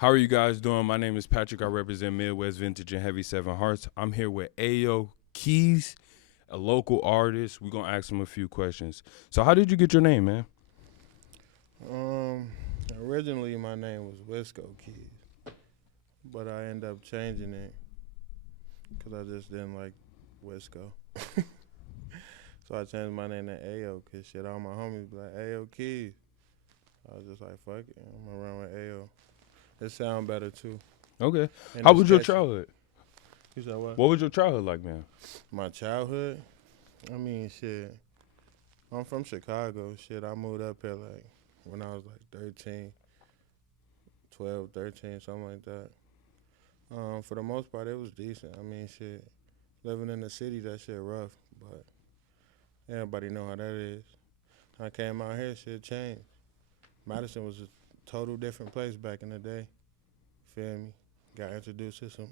How are you guys doing? My name is Patrick. I represent Midwest Vintage and Heavy Seven Hearts. I'm here with Ayo Keys, a local artist. We're gonna ask him a few questions. So, how did you get your name, man? Um, Originally my name was Wisco Keys, but I ended up changing it because I just didn't like Wisco. So I changed my name to Ayo because shit, all my homies be like, Ayo Keys. I was just like, fuck it, I'm gonna run with Ayo. It sound better too. Okay. And How it's was your catchy. childhood? You said what? What was your childhood like, man? My childhood? I mean, shit. I'm from Chicago. Shit, I moved up here like when I was like 13, 12, 13, something like that. For the most part, it was decent. I mean, shit, living in the city, that shit rough, but everybody know how that is. I came out here, shit changed. Madison was a total different place back in the day. Feel me? Got introduced to some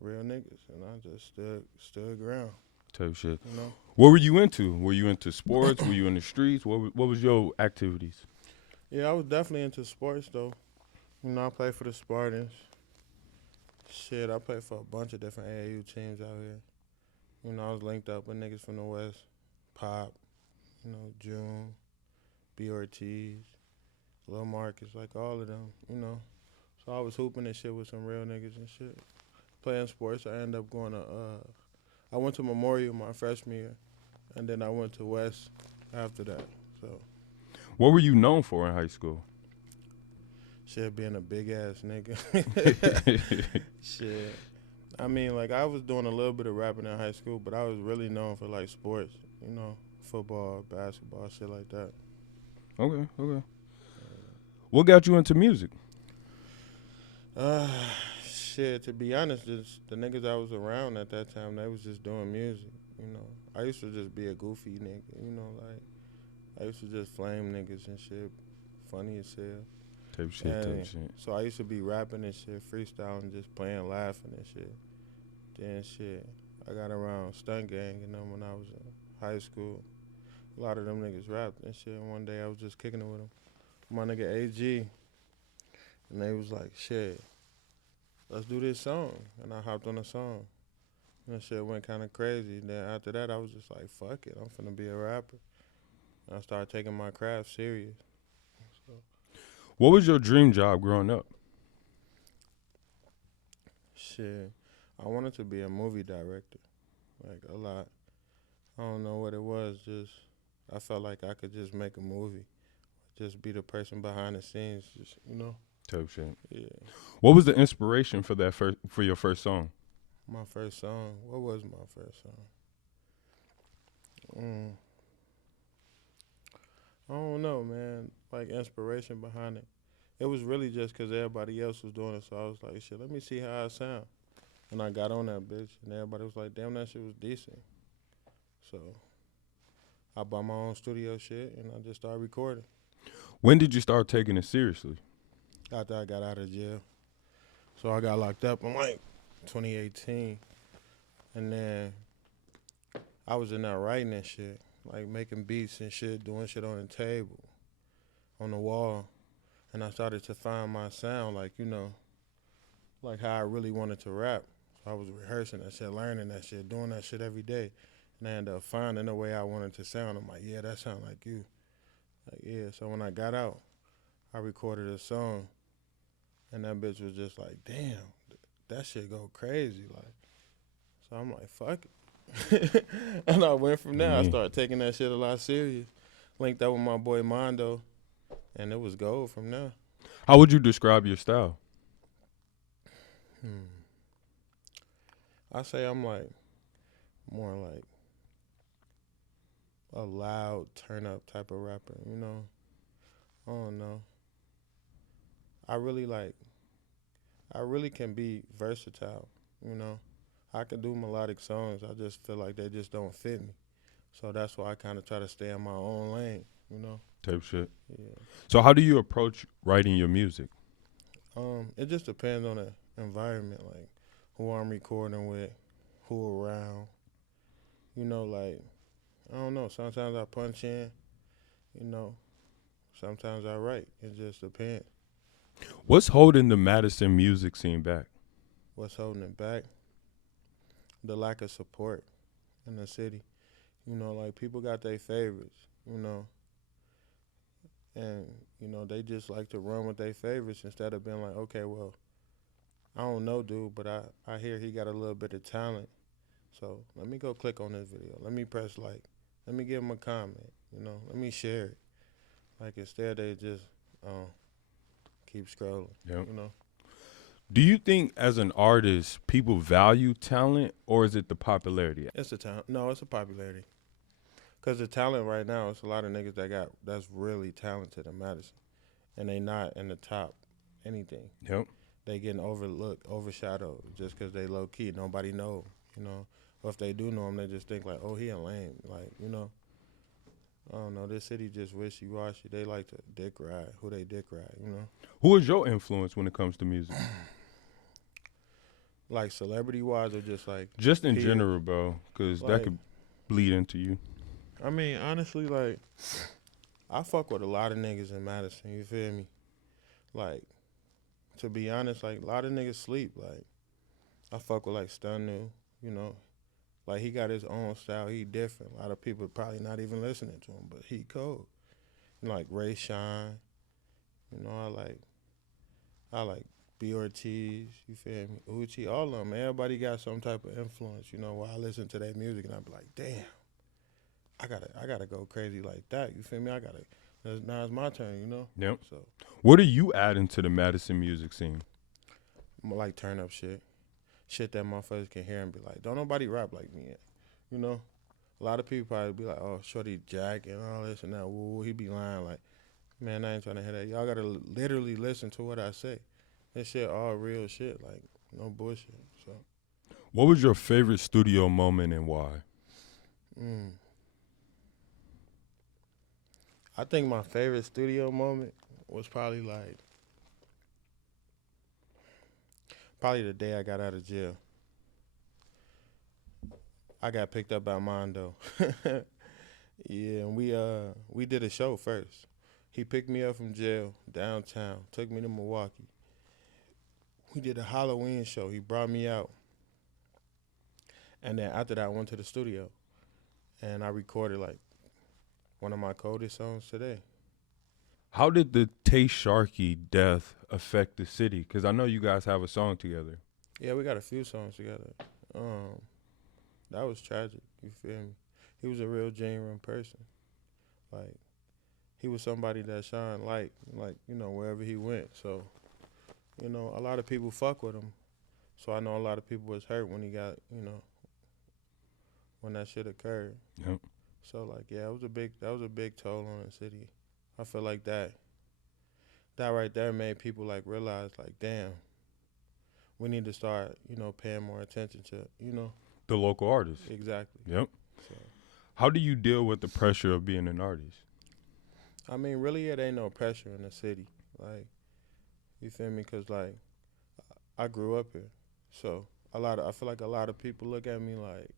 real niggas, and I just stood ground. Type shit. You know? What were you into? Were you into sports? Were you in the streets? What was your activities? Yeah, I was definitely into sports though. You know, I played for the Spartans. Shit, I played for a bunch of different AAU teams out here. You know, I was linked up with niggas from the West, Pop, June, B. Ortiz, Lil Marcus, like all of them, you know. So I was hooping and shit with some real niggas and shit. Playing sports, I ended up going to, I went to Memorial my freshman year, and then I went to West after that. So, What were you known for in high school? shit, being a big ass nigga. Shit. I mean, like, I was doing a little bit of rapping in high school, but I was really known for, like, sports, football, basketball, shit like that. Okay. What got you into music? Uh, Shit, to be honest, just the niggas I was around at that time, they was just doing music. I used to just be a goofy nigga, I used to just flame niggas and shit, funny as hell. Type And shit. so I used to be rapping and shit, freestyling, just playing, laughing and shit. Then shit, I got around Stunt Gang and them when I was in high school. A lot of them niggas rapped and shit. And one day I was just kicking it with them. My nigga AG, and they was like, shit, let's do this song. And I hopped on the song. And that shit went kind of crazy. Then after that, I was just like, fuck it, I'm finna be a rapper. And I started taking my craft serious. So, What was your dream job growing up? shit, I wanted to be a movie director, like a lot. I don't know what it was, just I felt like I could just make a movie, just be the person behind the scenes, just. Type shit. Yeah. What was the inspiration for your first song? My first song. What was my first song? Mm, I don't know, man. Like inspiration behind it. It was really just because everybody else was doing it, so I was like, shit, let me see how I sound. And I got on that bitch, and everybody was like, damn, that shit was decent. So I bought my own studio shit, and I just started recording When did you start taking it seriously? after I got out of jail. So I got locked up in like 2018, and then I was in there writing and shit, like making beats and shit, doing shit on the table, on the wall, and I started to find my sound, like how I really wanted to rap. So I was rehearsing that shit, learning that shit, doing that shit every day, and I ended up finding the way I wanted to sound. I'm like, yeah, that sound like you. Like, yeah. So when I got out, I recorded a song, and that bitch was just like, damn, that shit go crazy, like. So I'm like, fuck it. And I went from there. I Me. started taking that shit a lot serious. Linked up with my boy Mondo, and it was gold from there. How would you describe your style? Hmm. I say I'm like more like a loud turn up type of rapper. I don't know. I really like I really can be versatile. I can do melodic songs. I just feel like they just don't fit me. So that's why I kind of try to stay in my own lane. Type shit. Yeah. So how do you approach writing your music? It just depends on the environment, like who I'm recording with, who around. Like I don't know. Sometimes I punch in. You know. Sometimes I write. It just depends. What's holding the Madison music scene back? What's holding it back? The lack of support in the city. You know, like people got their favorites, you know, and you know they just like to run with their favorites instead of being like, okay, well, I don't know, dude, but I hear he got a little bit of talent, so let me go click on this video. Let me press like. Let me give him a comment. You know, let me share it. Like instead they just keep scrolling. Yep. You know, Do you think as an artist people value talent or is it the popularity? it's a talent. No, it's a popularity. Cause the talent right now, it's a lot of niggas that's really talented in Madison, and they not in the top anything. Yep. They getting overlooked, overshadowed, just cause they low key. Nobody know, you know. Or if they do know him, they just think like, oh, he a lame. Like, you know, I don't know. This city just wishy washy. They like to dick ride. Who they dick ride, you know? Who is your influence when it comes to music? Like celebrity wise, or just like Just in Here. general, bro, because that Like- could bleed into you. I mean, honestly, like, I fuck with a lot of niggas in Madison, you feel me? Like, to be honest, like, a lot of niggas sleep. Like, I fuck with, like, Stunnu, you know? Like, he got his own style. He different. A lot of people probably not even listening to him, but he cold. You know, like, Ray Shine. You know, I like B. Ortiz, you feel me? Uchi, all of them. Everybody got some type of influence, you know, while I listen to their music, and I be like, damn. I gotta go crazy like that. You feel me? Now it's my turn. You know. Yep. So What are you adding to the Madison music scene? I'm like turn up shit that motherfuckers can hear and be like, don't nobody rap like me yet. You know. A lot of people probably be like, oh, shorty Jack and all this and that. Woo, he be lying. Like, man, I ain't trying to hear that. Y'all gotta literally listen to what I say. This shit all real shit. Like, no bullshit. So. What was your favorite studio moment and why? I think my favorite studio moment was probably the day I got out of jail. I got picked up by Mondo. Yeah, and we did a show first. He picked me up from jail downtown, took me to Milwaukee. We did a Halloween show. He brought me out. And then after that I went to the studio and I recorded like one of my coldest songs today. How did the Tay Sharkey death affect the city? Because I know you guys have a song together. Yeah, we got a few songs together. That was tragic. You feel me? He was a real genuine person. Like, he was somebody that shined light, like, you know, wherever he went. So, you know, a lot of people fuck with him. So I know a lot of people was hurt when he got, you know, when that shit occurred. Yep. So like, yeah, that was a big toll on the city. I feel like that right there made people like realize like, damn, we need to start, you know, paying more attention to, you know. The local artist. Exactly. Yep. So, How do you deal with the pressure of being an artist? I mean, really, it ain't no pressure in the city. Like, you feel me? Cause like, I grew up here, so I feel like a lot of people look at me like,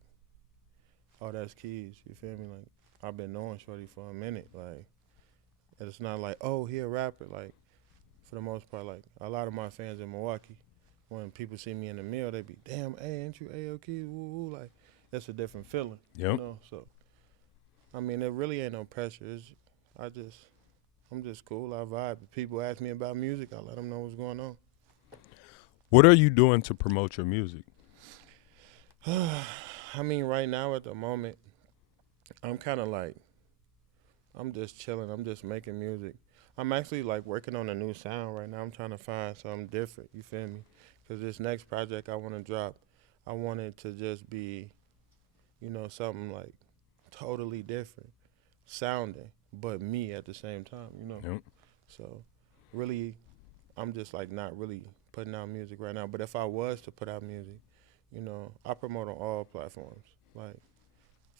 oh, that's Keys. You feel me? Like, I've been knowing Shorty for a minute. Like, it's not like, oh, he a rapper. Like, for the most part, like a lot of my fans in Milwaukee, when people see me in the mill, they be, damn, hey, ain't you A.O. Keys? Woo woo. Like, that's a different feeling. Yep. You know, so I mean, there really ain't no pressure. I'm just cool. I vibe. If people ask me about music, I let them know what's going on. What are you doing to promote your music? I mean, right now at the moment, I'm kind of like, I'm just chilling. I'm just making music. I'm actually like working on a new sound right now. I'm trying to find something different. You feel me? Because this next project I want to drop, I want it to just be, you know, something like totally different sounding, but me at the same time, you know. Yep. So really, I'm just like not really putting out music right now. But if I was to put out music, you know, I promote on all platforms like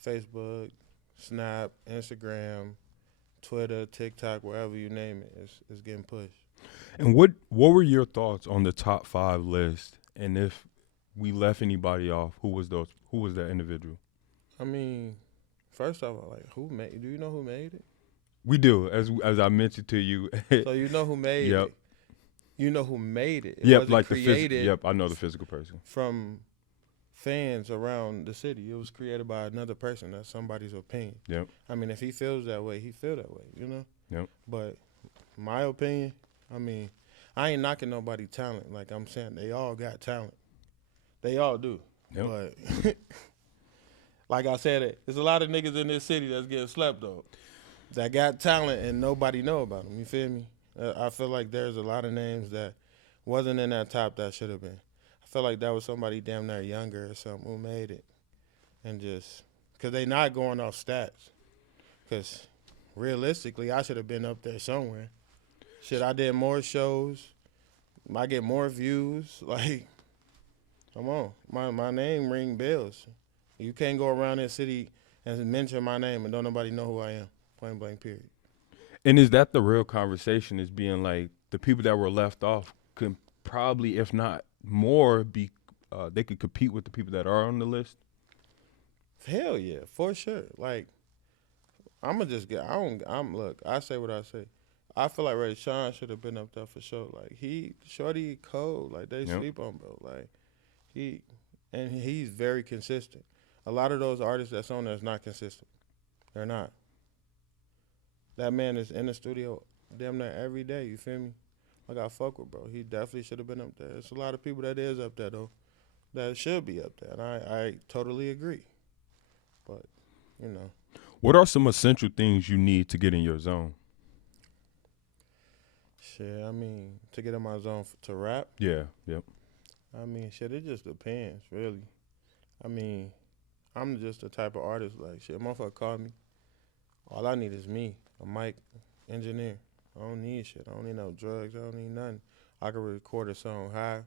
Facebook, Snap, Instagram, Twitter, TikTok, wherever you name it, it's getting pushed. And what were your thoughts on the top 5 list? And if we left anybody off, who was that individual? I mean, first off, like, do you know who made it? We do, as I mentioned to you. So you know who made Yep. it. you know who made it. It Yep, wasn't like the created Yep, I know the physical person. from fans around the city. It was created by another person. That's somebody's opinion. Yep. I mean, if he feels that way, he feel that way, you know? Yep. But my opinion, I mean, I ain't knocking nobody talent. Like I'm saying, they all got talent. They all do. Yep. But like I said, there's a lot of niggas in this city that's getting slept on. That got talent and nobody know about them. You feel me? I feel like there's a lot of names that wasn't in that top that should have been. I feel like that was somebody damn near younger or something who made it. And just, because they not going off stats. Because realistically, I should have been up there somewhere. Shit, I did more shows. I get more views. Like, come on. My name ring bells. You can't go around this city and mention my name and don't nobody know who I am. Point blank, period. And is that the real conversation? Is being like the people that were left off could probably, if not more, be they could compete with the people that are on the list. Hell yeah, for sure. Like, I'ma just get. Look. I say what I say. I feel like Ray Sean should have been up there for sure. Like Shorty cold. Like they Yep. sleep on bro. Like he's very consistent. A lot of those artists that's on there is not consistent. They're not. That man is in the studio damn near every day. You feel me? Like I fuck with bro. He definitely should have been up there. There's a lot of people that is up there though, that should be up there, and I totally agree. But you know, What are some essential things you need to get in your zone? shit. I mean, to get in my zone to rap. Yeah. Yep. I mean, shit. It just depends, really. I mean, I'm just the type of artist like shit. Motherfucker call me. All I need is me, a mic, engineer. I don't need shit. I don't need no drugs. I don't need nothing. I can record a song high.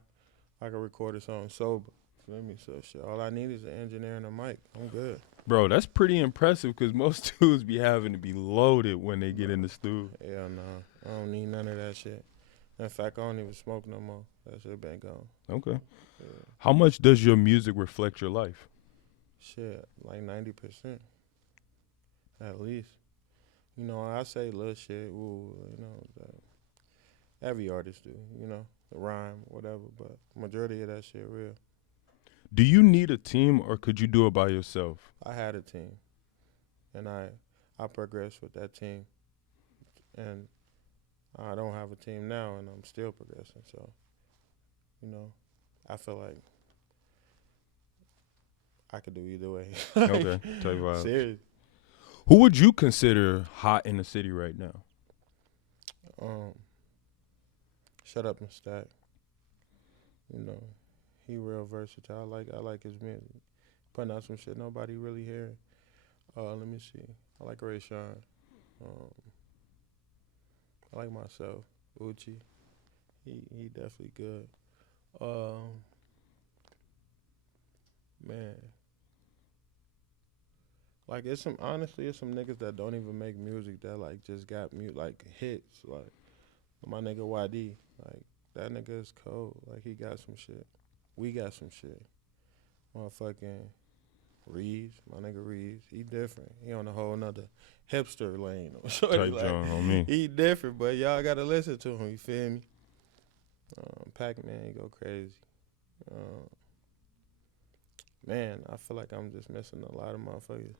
I can record a song sober. Feel me? So shit. All I need is an engineer and a mic. I'm good. Bro, that's pretty impressive because most dudes be having to be loaded when they get in the studio. Hell no. I don't need none of that shit. In fact, I don't even smoke no more. That shit been gone. Okay. Yeah. How much does your music reflect your life? Shit, like 90%. At least. You know, I say little shit, ooh, you know, that every artist do, you know, the rhyme, whatever, but majority of that shit real. Do you need a team or could you do it by yourself? I had a team, and I progressed with that team, and I don't have a team now, and I'm still progressing, so, you know, I feel like I could do either way. Okay. Tell you what. Serious. Who would you consider hot in the city right now? Shut Up and Stack. You know, he real versatile. I like his music. Putting out some shit nobody really hearing. Let me see. I like Ray Sean. I like myself. Uchi. He definitely good. Man. Like it's some niggas that don't even make music that like just got like hits. Like my nigga YD. Like that nigga is cold. Like he got some shit. We got some shit. Motherfucking Reeves, my nigga Reeves, he different. He on a whole nother hipster lane. Type Like, John on me. he different, but y'all gotta listen to him. You feel me? Pac-Man, he go crazy. Man, I feel like I'm just missing a lot of motherfuckers.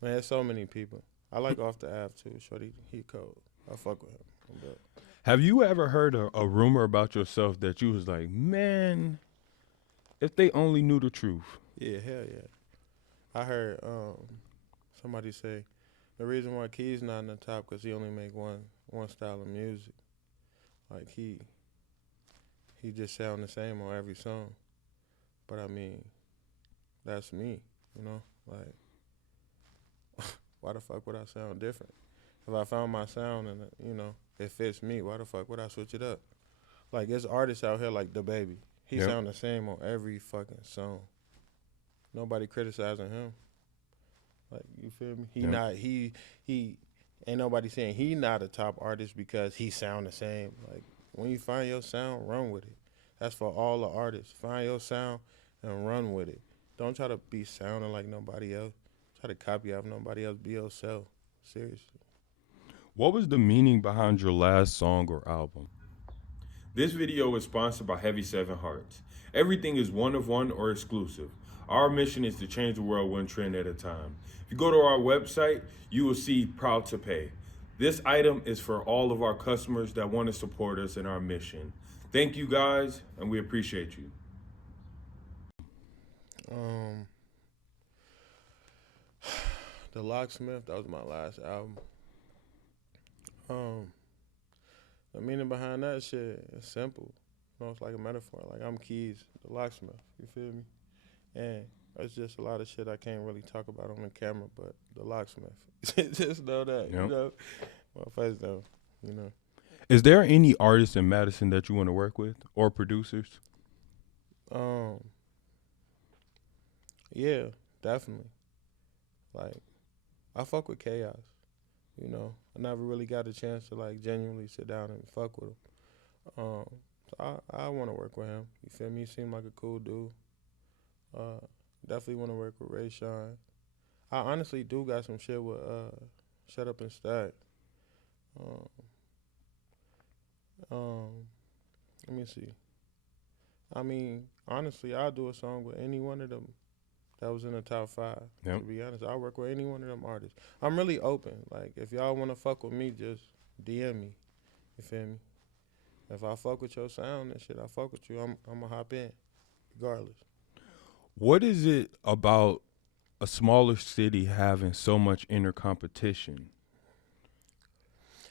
Man, there's so many people. I like Off the Ave too. Shorty, he cold. I fuck with him. But Have you ever heard a rumor about yourself that you was like, man, if they only knew the truth? yeah, hell yeah. I heard somebody say the reason why Key's not in the top because he only make one style of music. Like he just sound the same on every song. But I mean, that's me, you know? Like, why the fuck would I sound different? If I found my sound and, you know, it fits me, why the fuck would I switch it up? Like, there's artists out here like DaBaby. He Yep. sound the same on every fucking song. Nobody criticizing him. Like, you feel me? He ain't nobody saying he not a top artist because he sound the same. Like, when you find your sound, run with it. That's for all the artists. Find your sound and run with it. Don't try to be sounding like nobody else. Try to copy off nobody else. Be yourself. Seriously. What was the meaning behind your last song or album? This video is sponsored by Heavy Seven Hearts. Everything is one of one or exclusive. Our mission is to change the world one trend at a time. If you go to our website, you will see Proud to Pay. This item is for all of our customers that want to support us in our mission. Thank you guys, and we appreciate you. The Locksmith, that was my last album. The meaning behind that shit is simple. You know, it's like a metaphor. Like, I'm Keys, the locksmith. You feel me? And it's just a lot of shit I can't really talk about on the camera, but the locksmith. Just know that, Yep. you know? My face though, you know. Is there any artists in Madison that you want to work with or producers? Yeah, definitely. Like, I fuck with Chaos. You know, I never really got a chance to like genuinely sit down and fuck with him. So I want to work with him. You feel me? He seemed like a cool dude. Definitely want to work with Ray Sean. I honestly do got some shit with Shut Up and Stack. Let me see. I mean, honestly, I'll do a song with any one of them that was in the top 5. Yep. To be honest, I'll work with any one of them artists. I'm really open. Like, if y'all want to fuck with me, just DM me. You feel me? If I fuck with your sound and shit, I fuck with you. I'm going to hop in, regardless. What is it about a smaller city having so much inner competition?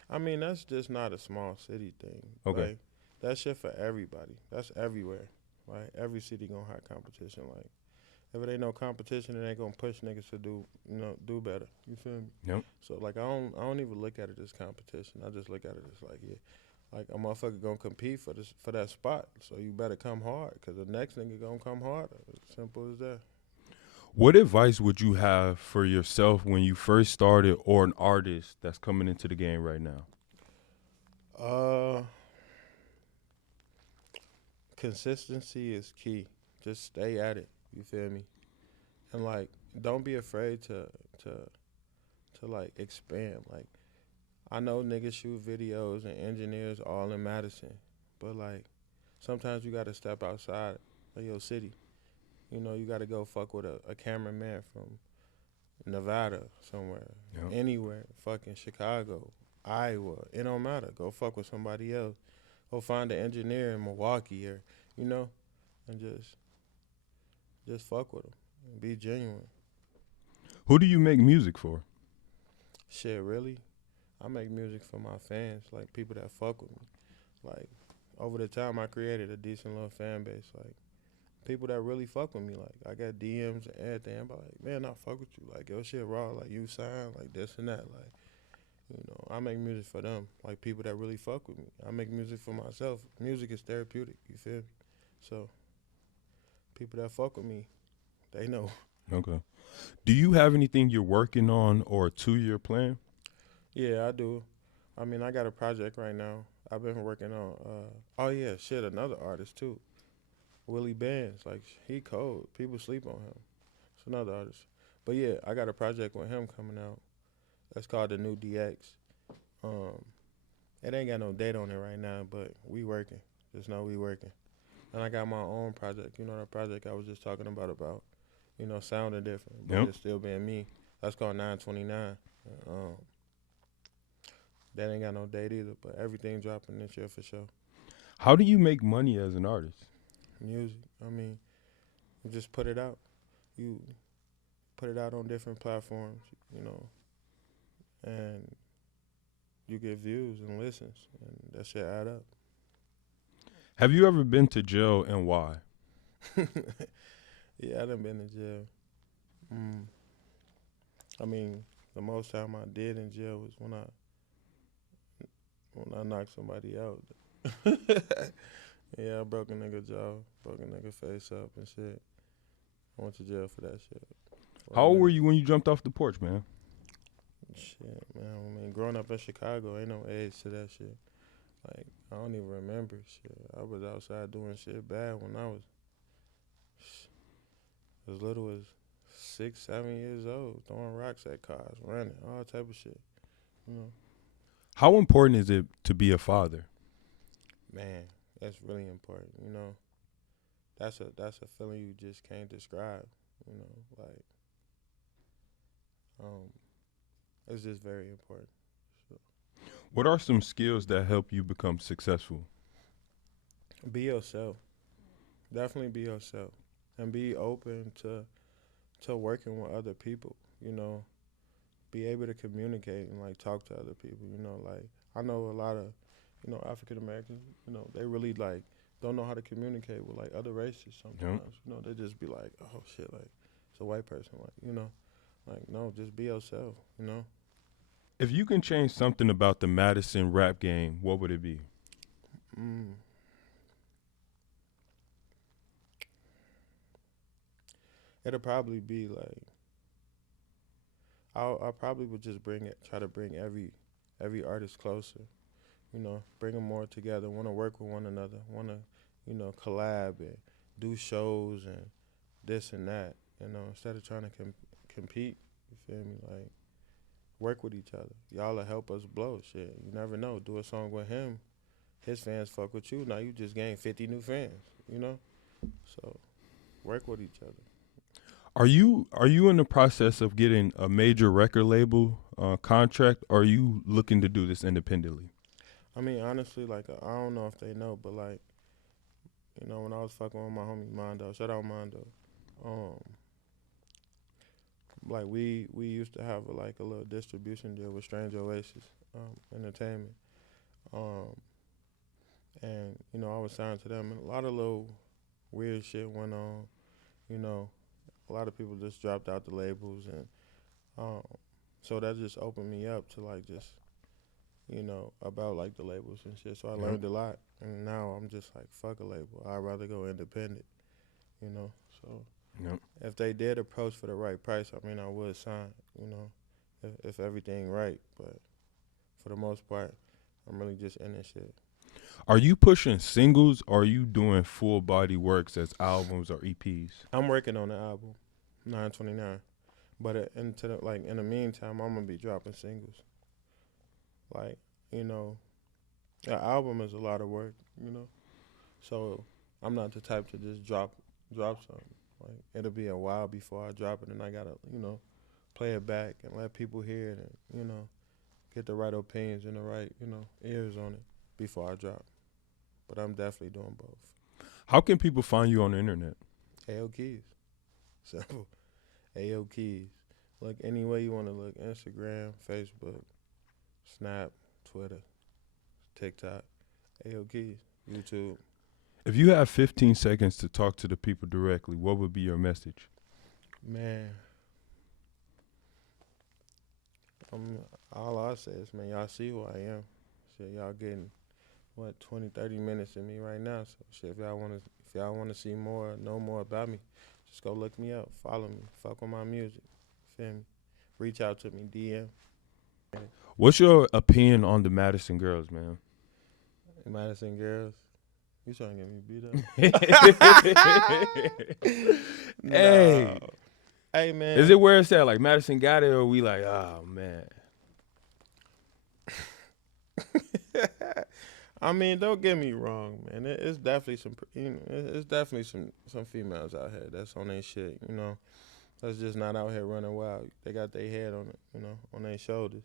I mean, that's just not a small city thing. Okay. Like, that shit for everybody. That's everywhere. Like, every city gonna have competition. Like, if it ain't no competition, it ain't gonna push niggas to do better. You feel me? Yep. So like, I don't even look at it as competition. I just look at it as like, yeah, like a motherfucker gonna compete for that spot. So you better come hard, cause the next nigga gonna come harder. Simple as that. What advice would you have for yourself when you first started, or an artist that's coming into the game right now? Consistency is key. Just stay at it. You feel me? And like, don't be afraid to like expand. Like, I know niggas shoot videos and engineers all in Madison, but like, sometimes you gotta step outside of your city. You know, you gotta go fuck with a cameraman from Nevada somewhere, Yep. anywhere, fucking Chicago, Iowa. It don't matter. Go fuck with somebody else. Go find an engineer in Milwaukee, or you know, and just fuck with them and be genuine. Who do you make music for? Shit, really? I make music for my fans, like people that fuck with me. Like, over the time, I created a decent little fan base. Like, people that really fuck with me. Like, I got DMs and everything. I'm like, man, I fuck with you. Like, your shit raw. Like, you sign, like this and that. Like, you know, I make music for them. Like, people that really fuck with me. I make music for myself. Music is therapeutic. You feel me? So, people that fuck with me, they know. Okay. Do you have anything you're working on or a 2-year plan? Yeah, I do. I mean, I got a project right now. I've been working on, another artist too. Willie Benz, like, he cold. People sleep on him. It's another artist. But yeah, I got a project with him coming out. That's called The New DX. It ain't got no date on it right now, but we working. Just know we working. And I got my own project. You know that project I was just talking about, you know, sounding different, but Yep. it's still being me. That's called 929. That ain't got no date either, but everything dropping this year for sure. How do you make money as an artist? Music. I mean, you just put it out. You put it out on different platforms, you know, and you get views and listens, and that shit add up. Have you ever been to jail, and why? Yeah, I done been in jail. I mean, the most time I did in jail was when I knocked somebody out. Yeah, I broke a nigga jaw, broke a nigga face up and shit. I went to jail for that shit. How old were you when you jumped off the porch, man? Shit, man. I mean, growing up in Chicago, ain't no age to that shit. Like, I don't even remember shit. I was outside doing shit bad when I was as little as 6, 7 years old, throwing rocks at cars, running, all type of shit. You know, How important is it to be a father? man, that's really important. You know, that's a feeling you just can't describe. You know, like um, it's just very important. So What are some skills that help you become successful? be yourself. Definitely be yourself, and be open to working with other people. You know, be able to communicate and like talk to other people. You know, like I know a lot of African Americans. You know, they really like don't know how to communicate with like other races Yep. sometimes. You know, they just be like, oh shit, like it's a white person, like like no, just be yourself. You know, If you can change something about the Madison rap game, what would it be? mm. It'll probably be like I probably would just try to bring every artist closer. You know, bring them more together. Want to work with one another. Want to collab and do shows and this and that. You know, instead of trying to compete. You feel me? Like work with each other. Y'all will help us blow shit. You never know. Do a song with him. His fans fuck with you. Now you just gained 50 new fans. You know, so work with each other. Are you in the process of getting a major record label contract, or are you looking to do this independently? I mean, honestly, like I don't know if they know, but like when I was fucking with my homie Mondo, shout out Mondo. Um, like we used to have like a little distribution deal with Strange Oasis Entertainment, um, and I was signed to them, and a lot of little weird shit went on. You know, a lot of people just dropped out the labels, and um, so that just opened me up to like just about like the labels and shit. So I Yep. learned a lot, and now I'm just like fuck a label. I'd rather go independent. You know, so Yep. if they did approach for the right price, I mean, I would sign. You know, if everything right, but for the most part, I'm really just in this shit. Are you pushing singles, or are you doing full body works as albums or EPs? I'm working on the album, 929. But in the meantime, I'm gonna be dropping singles. Like, you know, an album is a lot of work. You know, so I'm not the type to just drop something. Like it'll be a while before I drop it, and I gotta play it back and let people hear it, and get the right opinions and the right ears on it before I drop. But I'm definitely doing both. How can people find you on the internet? AO Keys, simple. AO Keys. Look any way you want to look: Instagram, Facebook, Snap, Twitter, TikTok. AO Keys, YouTube. If you have 15 seconds to talk to the people directly, what would be your message? Man, all I say is, man, y'all see who I am. Shit, y'all getting 20, 30 minutes in me right now. So shit, if y'all wanna see more, know more about me, just go look me up, follow me, fuck with my music. Feel me? Reach out to me, DM. What's your opinion on the Madison girls, man? Madison girls. You trying to get me beat up? Hey. No. Hey man. Is it where it's at? Like Madison got it, or we like, oh man. I mean, don't get me wrong, man. It's definitely it's definitely some females out here that's on their shit. That's just not out here running wild. They got their head on it, on their shoulders.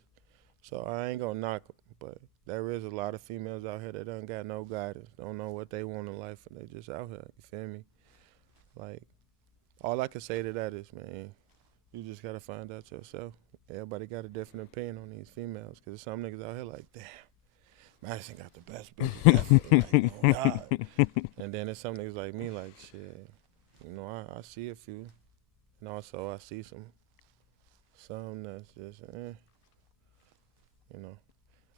So I ain't gonna knock them, but there is a lot of females out here that don't got no guidance, don't know what they want in life, and they just out here. You feel me? Like, all I can say to that is, man, you just gotta find out yourself. Everybody got a different opinion on these females, cause some niggas out here like, damn, Madison got the best bitches ever. Like, oh God. And then there's some niggas like me, like, shit, I see a few, and also I see some that's just,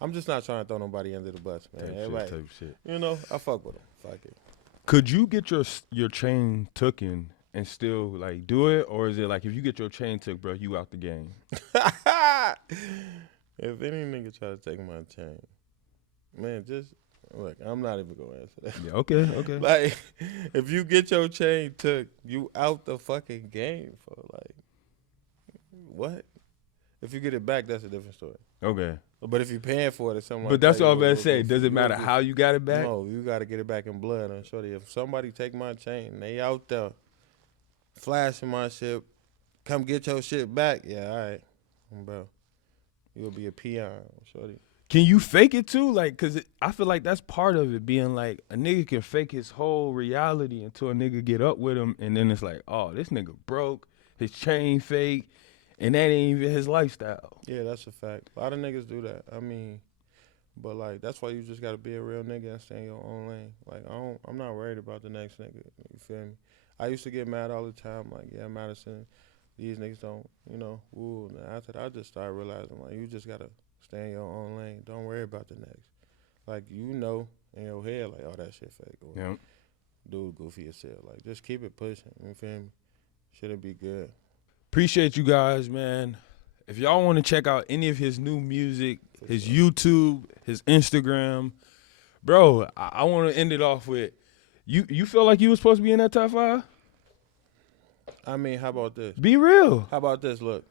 I'm just not trying to throw nobody under the bus, man. Everybody, Shit. I fuck with them. Fuck it. Could you get your chain tooken and still like do it, or is it like if you get your chain took, bro, you out the game? If any nigga try to take my chain, man, just look. I'm not even gonna answer that. Yeah, okay. Like, if you get your chain took, you out the fucking game for like what? If you get it back, that's a different story. Okay. But if you're paying for it or something But like that's that, what I'm you'll- about to say. you'll- Does it you'll matter get- how you got it back? No, you got to get it back in blood. I'm sure if somebody take my chain, they out there flashing my shit, come get your shit back. Yeah, all right, bro. You'll be a peon, shorty. Can you fake it too? Like, cause I feel like that's part of it. Being like a nigga can fake his whole reality until a nigga get up with him, and then it's like, oh, this nigga broke, his chain fake, and that ain't even his lifestyle. Yeah, that's a fact. A lot of niggas do that. I mean, but like that's why you just gotta be a real nigga and stay in your own lane. Like I'm not worried about the next nigga. You feel me? I used to get mad all the time. Like, yeah, Madison, these niggas don't, woo. And after that, I just started realizing like you just gotta stay in your own lane. Don't worry about the next. Like in your head, like, oh, that shit fake. Or, Yeah. dude, goofy as hell. Like, just keep it pushing. You feel me? Should be good. Appreciate you guys, man. If y'all want to check out any of his new music, his YouTube, his Instagram, bro, I want to end it off with, you feel like you was supposed to be in that top 5? I mean, how about this? Be real. How about this? Look,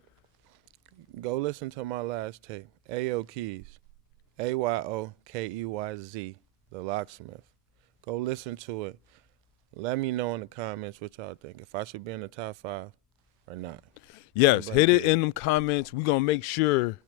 go listen to my last tape, Ayo Keys, AYOKEYZ, The Locksmith. Go listen to it. Let me know in the comments what y'all think. If I should be in the top 5 or not. Yes, hit it in them comments. We gonna make sure.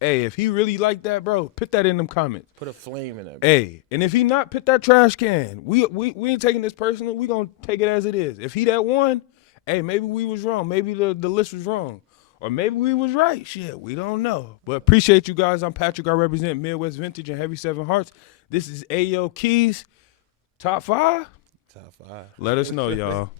Hey, if he really like that, bro, put that in them comments. Put a flame in it. Hey, and if he not, put that trash can. We ain't taking this personal. We gonna take it as it is. If he that one, hey, maybe we was wrong. Maybe the list was wrong. Or maybe we was right. Shit, we don't know. But appreciate you guys. I'm Patrick. I represent Midwest Vintage and Heavy 7 Hearts. This is Ayo Keys. Top 5? Top 5. Let us know, y'all.